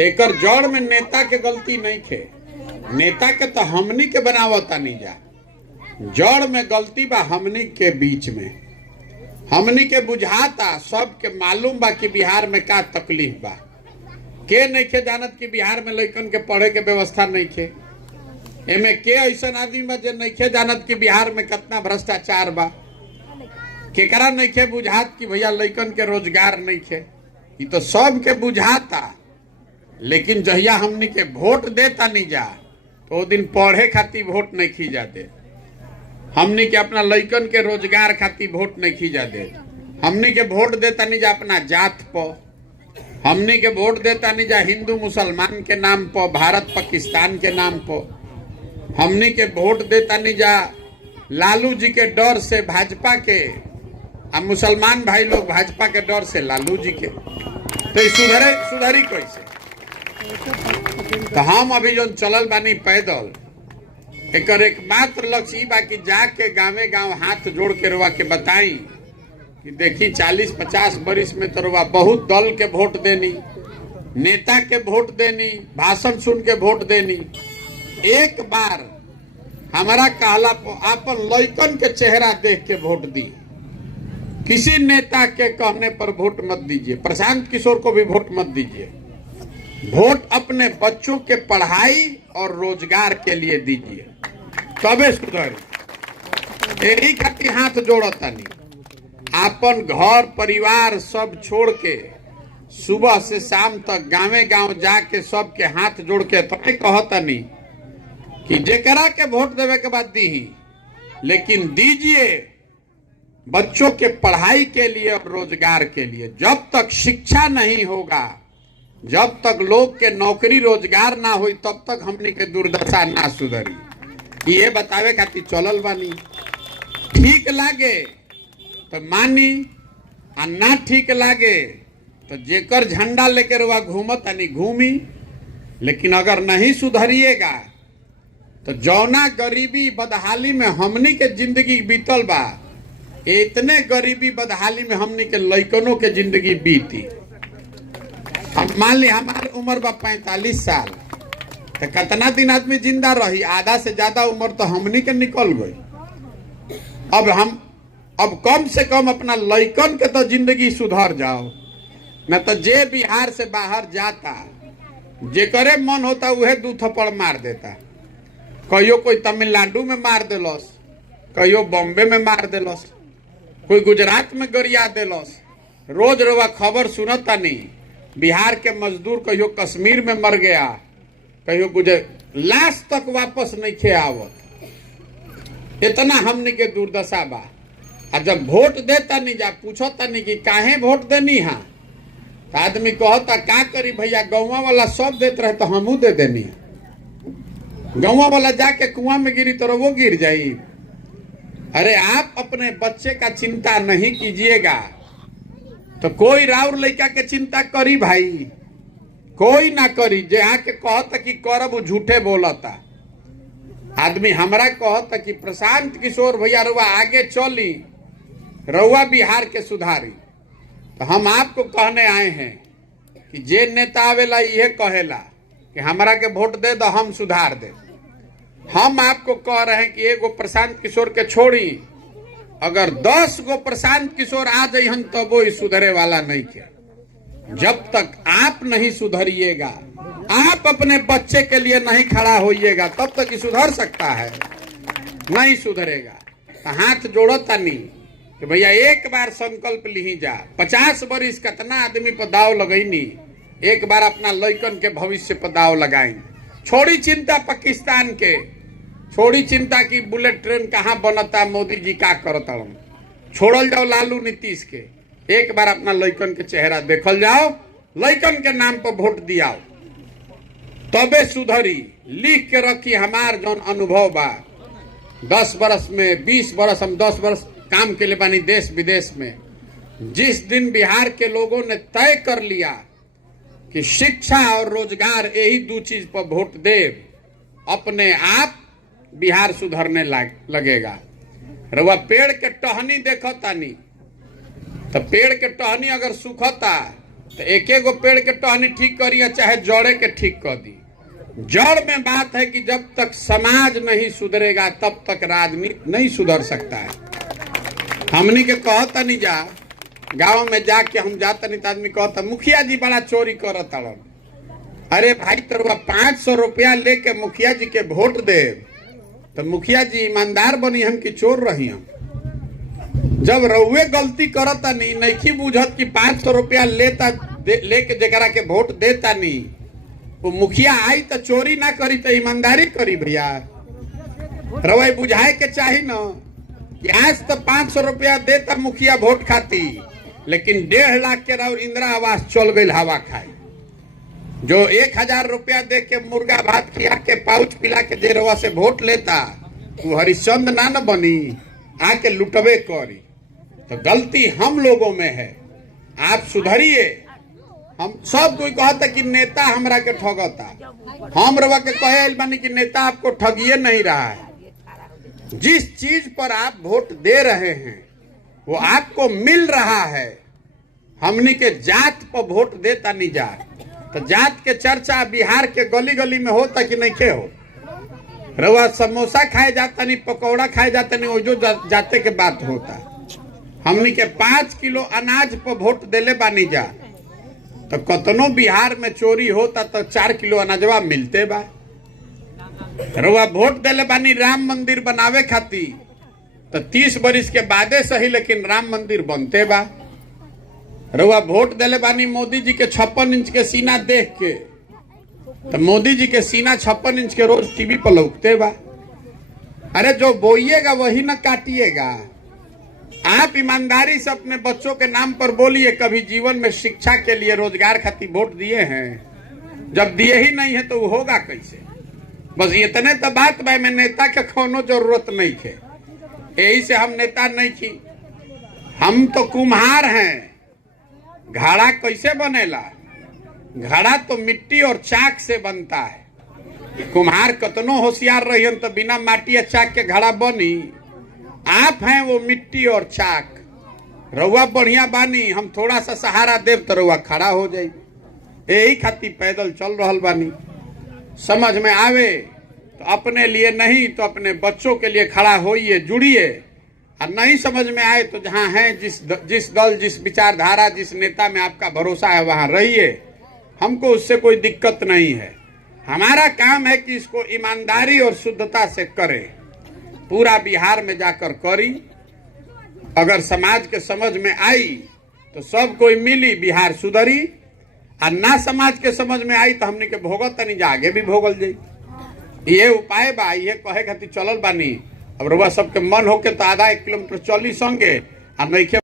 एकर जड़ में नेता के गलती नहीं थे। नेता के तो हमनी के बनावता नहीं जा, जड़ में गलती बा हमनी के बीच में। हमनी के बुझाता, सबके मालूम बा कि बिहार में का तकलीफ बा। के नहीं खे जानत कि बिहार में लइकन के पढ़े के व्यवस्था नहीं खे। एमे के ऐसा आदमी बा जे नहीं खे जानत कि बिहार में कितना भ्रष्टाचार बा। केकरा नहीं खे बुझात कि भैया लइकन के रोजगार नहीं खे। ये तो सब के बुझाता, लेकिन जहिया हमनी के वोट देता नहीं जा तो वो दिन पढ़े खातिर वोट नहीं खी जाते। हमनी के अपना लइकन के रोजगार खातिर वोट नहीं खी जाते। हमनी के वोट देता नहीं जा अपना जात पर। हमनी के वोट देता नहीं जा हिंदू मुसलमान के नाम पर, भारत पाकिस्तान के नाम पर। हमनी के वोट देता नहीं जा लालू जी के डर से भाजपा के, अब मुसलमान भाई लोग भाजपा के डर से लालू जी के। तो सुधरी कैसे? तो हम अभी जो चलल बानी पैदल, एकर एकमात्र लक्ष्य ई बा कि जाके गाँवे गाँव हाथ जोड़ के रुआ के बताई कि देखी 40-50 बरिस में तो रुआ बहुत दल के वोट देनी, नेता के वोट देनी, भाषण सुन के वोट देनी। एक बार हमारा कहला अपन लइकन के चेहरा देख के वोट दी। किसी नेता के कहने पर वोट मत दीजिए। प्रशांत किशोर को भी वोट मत दीजिए। वोट अपने बच्चों के पढ़ाई और रोजगार के लिए दीजिए, तबे सुधर। यही खातिर हाथ जोड़ता नहीं। अपन घर परिवार सब छोड़ के सुबह से शाम तक गाँवे गाँव जाके सबके हाथ जोड़ के तब कहता नहीं कि जेकरा के वोट देवे के बाद दी ही, लेकिन दीजिए बच्चों के पढ़ाई के लिए और रोजगार के लिए। जब तक शिक्षा नहीं होगा, जब तक लोग के नौकरी रोजगार ना हुई, तब तक हमनी के दुर्दशा ना सुधरी। ये बतावे खातिर चलल बानी। ठीक लागे तो मानी, आ ना ठीक लागे तो जेकर झंडा लेकर रुआ घूमत नहीं घूमी। लेकिन अगर नहीं सुधरिएगा तो जौना गरीबी बदहाली में हमनी के जिंदगी बीतल बा, इतने गरीबी बदहाली में हमनी के लइकनों के जिंदगी बीती। हम मान ली हमारी उम्र बा 45 साल, तो कितना दिन आदमी जिंदा रही? आधा से ज्यादा उम्र तो हमनी के निकल गई। अब कम से कम अपना लइकन के तो जिंदगी सुधर जाओ। न तो जे बिहार से बाहर जाता, जेकरे मन होता उहे 2 थप्पड़ मार देता। कहियो कोई तमिलनाडु में मार देलस, कहियो बॉम्बे में मार देलस, कोई गुजरात में गरिया देलस। रोज रोवा खबर सुनता नहीं। बिहार के मजदूर कहियो कश्मीर में मर गया, कहियो लाश तक वापस नहीं खे आवत। इतना हमने के दुर्दशा बा। और जब वोट देता नहीं जा, पूछता नहीं कि काहे वोट देनी है, तो आदमी कहता का करी भैया, गौवा वाला सब देते रहे तो हमू दे देनी है। गौवा वाला जाके कुआं में गिरी तो वो गिर जाई। अरे आप अपने बच्चे का चिंता नहीं कीजिएगा तो कोई राउर लड़का के चिंता करी भाई? कोई ना करी। जे आके कहता कि करब झूठे बोलता। आदमी हमरा कहता कि प्रशांत किशोर भैया रुआ आगे चली, रुआ बिहार के सुधारी। तो हम आपको कहने आए हैं कि जे नेता आवेला ये कहेला कि हमरा के वोट दे दो हम सुधार दे। हम आपको कह रहे हैं कि एगो प्रशांत किशोर के छोड़ी, अगर 10 गो प्रशांत किशोर आ जाइहन तो वो सुधरे वाला नहीं के। जब तक आप नहीं सुधरिएगा, आप अपने बच्चे के लिए नहीं खड़ा होइएगा, तब तक ही सुधर सकता है। नहीं सुधरेगा तो हाथ जोड़ता नहीं कि भैया एक बार संकल्प ली जा। 50 बरिस कितना आदमी पर दाव लगैनी, एक बार अपना लइकन के भविष्य पर दाव लगाई। छोड़ी चिंता पाकिस्तान के, छोड़ी चिंता की बुलेट ट्रेन कहाँ बनता, मोदी जी का करता। छोड़ल जाओ लालू नीतीश के, एक बार अपना लइकन के चेहरा देखल जाओ, लइकन के नाम पर वोट दियाओ, तबे सुधरी। लिख के रखी हमार जौन अनुभव बा। 10 बरस में 20 बरस, हम 10 बरस काम के लिए बानी देश विदेश में। जिस दिन बिहार के लोगों ने तय कर लिया कि शिक्षा और रोजगार, यही 2 चीज पर वोट दे, अपने आप बिहार सुधरने लगेगा। रउआ पेड़ के टहनी देखता नहीं तो पेड़ के टहनी अगर सूखता तो एक गो पेड़ के टहनी ठीक करिए चाहे जड़े के ठीक कर दी। जड़ में बात है कि जब तक समाज नहीं सुधरेगा तब तक राजनीति नहीं सुधर सकता है। हमनी के कहता नहीं जा, गांव में जाके हम जाता नहीं तो आदमी कहता मुखिया जी बड़ा चोरी करता। अरे भाई तोरा 500 रुपया लेके मुखिया जी के वोट दे तो मुखिया जी ईमानदार बनी हम कि चोर रही हम। जब रउए गलती करता नहीं बुझत कि 500 रुपया लेके जरा के वोट देता नहीं, वो मुखिया आई तो चोरी ना करी तो ईमानदारी करी। भैया रउए बुझाए के चाही न कि आज तो 500 रुपया देता मुखिया वोट खाती, लेकिन 1.5 लाख के राउर इंदिरा आवास चल गई हवा खाई। जो 1000 रुपया दे के मुर्गा भात खिया के पाउच पिला के जे रवा से वोट लेता वो हरिश्चंद्र ना न बनी, आके लुटबे करी। तो गलती हम लोगों में है, आप सुधरिए। हम सब कोई कहता कि नेता हमरा के ठगता, हम रवा के कहे बानी कि नेता आपको ठगिए नहीं रहा है। जिस चीज पर आप वोट दे रहे हैं वो आपको मिल रहा है। हमनी के जात पर वोट देता नहीं जा, तो जात के चर्चा बिहार के गली गली में होता कि नहीं के हो। रवा समोसा खाए जाता नहीं, पकौड़ा खाए जाता नहीं, वो जो जाते के बात होता। हमनी के 5 किलो अनाज पर वोट देले बानी जा, तो कतनो बिहार में चोरी होता तो 4 किलो अनाजवा मिलते बा। रवा वोट देले बानी राम मंदिर बनावे खाती, तो 30 बरिस के बादे सही लेकिन राम मंदिर बनते बा। रउआ वोट देले बानी मोदी जी के 56 इंच के सीना देख के, तो मोदी जी के सीना 56 इंच के रोज टीवी पर लौकते बा। अरे जो बोइएगा वही न काटिएगा। आप ईमानदारी से अपने बच्चों के नाम पर बोलिए, कभी जीवन में शिक्षा के लिए रोजगार खातिर वोट दिए हैं? जब दिए ही नहीं है तो वो होगा कैसे? बस इतने तो बात बा में नेता के कोनो जरूरत नहीं है, यही से हम नेता नहीं की। हम तो कुम्हार हैं। घड़ा कैसे बनेला? घड़ा तो मिट्टी और चाक से बनता है। कुम्हार कतनो होशियार रहियन तो बिना माटी और चाक के घड़ा बनी। आप हैं वो मिट्टी और चाक। रउआ बढ़िया बानी, हम थोड़ा सा सहारा देव तो रउआ खड़ा हो जाई। यही खातिर पैदल चल रहल बानी। समझ में आवे तो अपने लिए नहीं तो अपने बच्चों के लिए खड़ा होइए, जुड़िए। और नहीं समझ में आए तो जहां है, जिस दल, जिस विचारधारा, जिस नेता में आपका भरोसा है वहां रहिए। हमको उससे कोई दिक्कत नहीं है। हमारा काम है कि इसको ईमानदारी और शुद्धता से करें, पूरा बिहार में जाकर करी। अगर समाज के समझ में आई तो सब कोई मिली, बिहार सुधरी। और ना समाज के समझ में आई तो हमने के भोगत नहीं जा, आगे भी भोगल जाई। ये उपाय बा, ये कहे खातिर चलल बानी। अब रउआ सबके मन होके तो आधा 1 किलोमीटर चली संगे, और नहीं